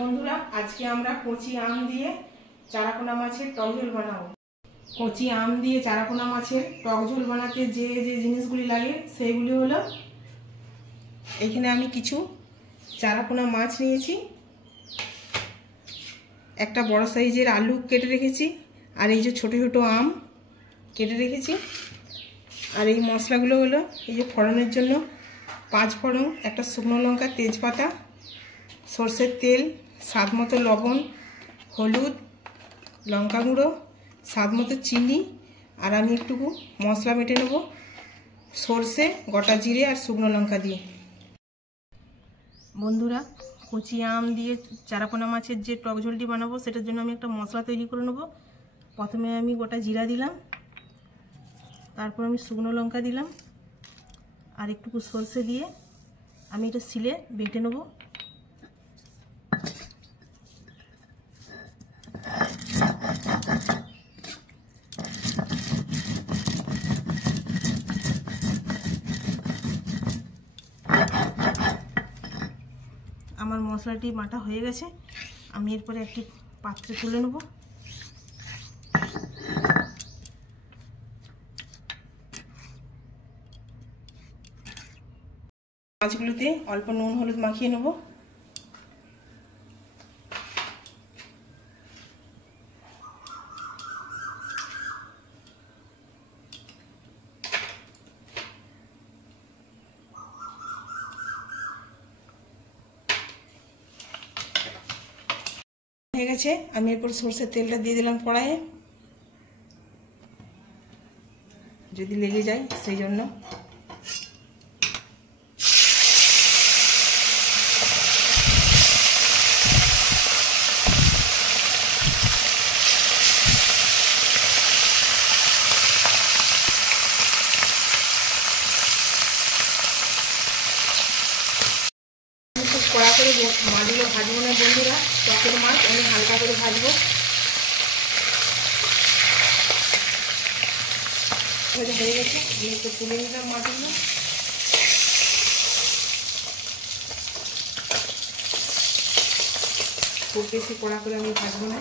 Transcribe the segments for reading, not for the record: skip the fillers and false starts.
বন্ধুরা, আজকে আমরা কচি আম দিয়ে চারাপোনা মাছের টক ঝোল বানাবো। কচি আম দিয়ে চারাপোনা মাছের টক ঝোল বানাতে যে যে জিনিসগুলি লাগে সেইগুলি হলো, এখানে আমি কিছু চারাপোনা মাছ নিয়েছি, একটা বড় সাইজের আলু কেটে রেখেছি, আর এই যে ছোট ছোট আম কেটে রেখেছি। আর এই মশলাগুলো হলো, এই যে ফোড়নের জন্য 5 ফোড়ন, একটা শুকনো লঙ্কা, তেজপাতা, সরষের তেল, স্বাদ মতো লবণ, হলুদ, লঙ্কা গুঁড়ো, স্বাদ মতো চিনি। আর আমি একটু মশলা বেটে নেব, সরষে, গোটা জিরে আর শুকনো লঙ্কা দিয়ে। বন্ধুরা, কচি আম দিয়ে চারাপোনা মাছের যে টক ঝোলটি বানাবো সেটার জন্য আমি একটা মশলা তৈরি করে নেব। প্রথমে আমি গোটা জিরা দিলাম, তারপর আমি শুকনো লঙ্কা দিলাম, আর একটু সরষে দিয়ে আমি এটা শিলে বেটে নেব। আমার মশলাটি বাটা হয়ে গেছে, আমি এরপরে একটি পাত্রে তুলে নেব। মাছগুলোতে অল্প নুন হলুদ মাখিয়ে নেব। হয়ে গেছে, আমি এরপর সরষের তেলটা দিয়ে দিলাম কড়াইয়ে, যদি লেগে যায় সেই জন্য। কড়া করে মাছগুলো ভাজবো না বন্ধুরা, টকের মাছ আমি হালকা করে ভাজবো। হয়ে গেছে, আমি একটু তুলে নিলাম মাছগুলো। খুব বেশি কড়া করে আমি ভাজবো না।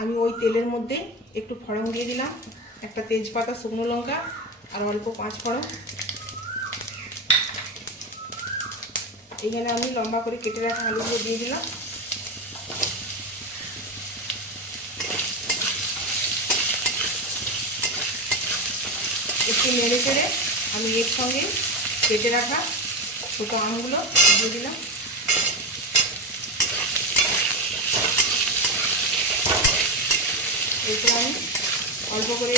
আমি ওই তেলের মধ্যে একটু ফোড়ন দিয়ে দিলাম, একটা তেজপাতা, শুকনো লঙ্কা আর অল্প 5 ফোড়ন। এখানে আমি লম্বা করে কেটে রাখা আলুগুলো দিয়ে দিলাম। একটু নেড়ে চেড়ে আমি এর সঙ্গে কেটে রাখা ছোট আমগুলো দিয়ে দিলাম। এরপর আমি অল্প করে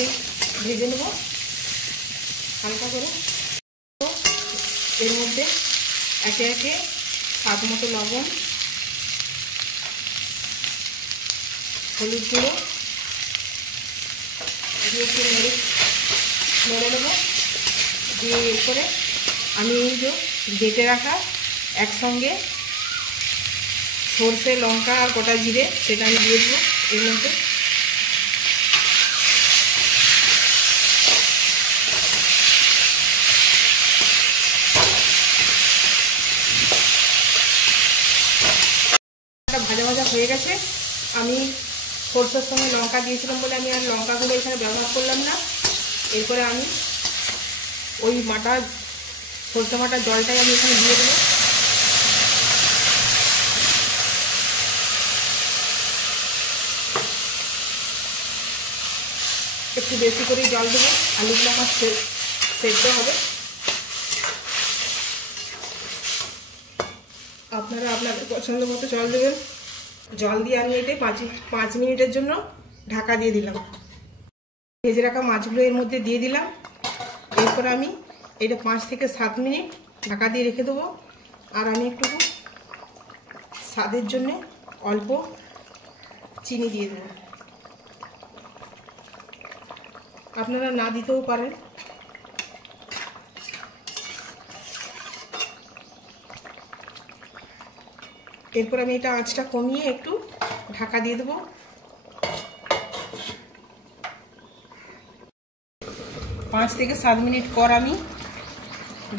ভেজে নেব হালকা করে। এর মধ্যে একে একে স্বাদ মতো লবণ, হলুদ গুঁড়ো দিয়ে একটু নেড়ে নেবো। দিয়ে এরপরে আমি এই যে বেটে রাখা একসঙ্গে সরষে, লঙ্কা আর গোটা জিরে সেটা আমি দিয়ে দেবো এর মধ্যে। ভাজা ভাজা হয়ে গেছে, আমি সরষের সঙ্গে লঙ্কা দিয়েছিলাম বলে আমি আর লঙ্কা গুঁড়ো এখানে ব্যবহার করলাম না। এরপরে আমি ওই সরষে বাটার জলটাই আমি এখানে দিয়ে দেবো। একটু বেশি করেই জল দেবো, আলুগুলো আমার সেদ্ধ হবে। আপনারা আপনাদের পছন্দ মতো জল দেবেন। জল দিয়ে আমি এতে 5 মিনিটের জন্য ঢাকা দিয়ে দিলাম। ভেজে রাখা মাছগুলো এর মধ্যে দিয়ে দিলাম। এরপর আমি এটা 5 থেকে 7 মিনিট ঢাকা দিয়ে রেখে দেবো। আর আমি একটু স্বাদের জন্য অল্প চিনি দিয়ে দেবো, আপনারা না দিতেও পারেন। এরপর আমি এটা আঁচটা কমিয়ে একটু ঢাকা দিয়ে দেবো। 5 থেকে 7 মিনিট পর আমি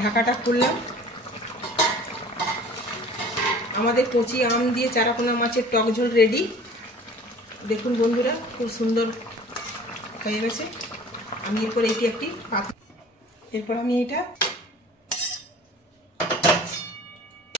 ঢাকাটা খুললাম। আমাদের কচি আম দিয়ে চারাপোনা মাছের টক ঝোল রেডি। দেখুন বন্ধুরা, খুব সুন্দর হয়ে গেছে। আমি এরপর এটি একটি পাত্র, এরপর আমি এটা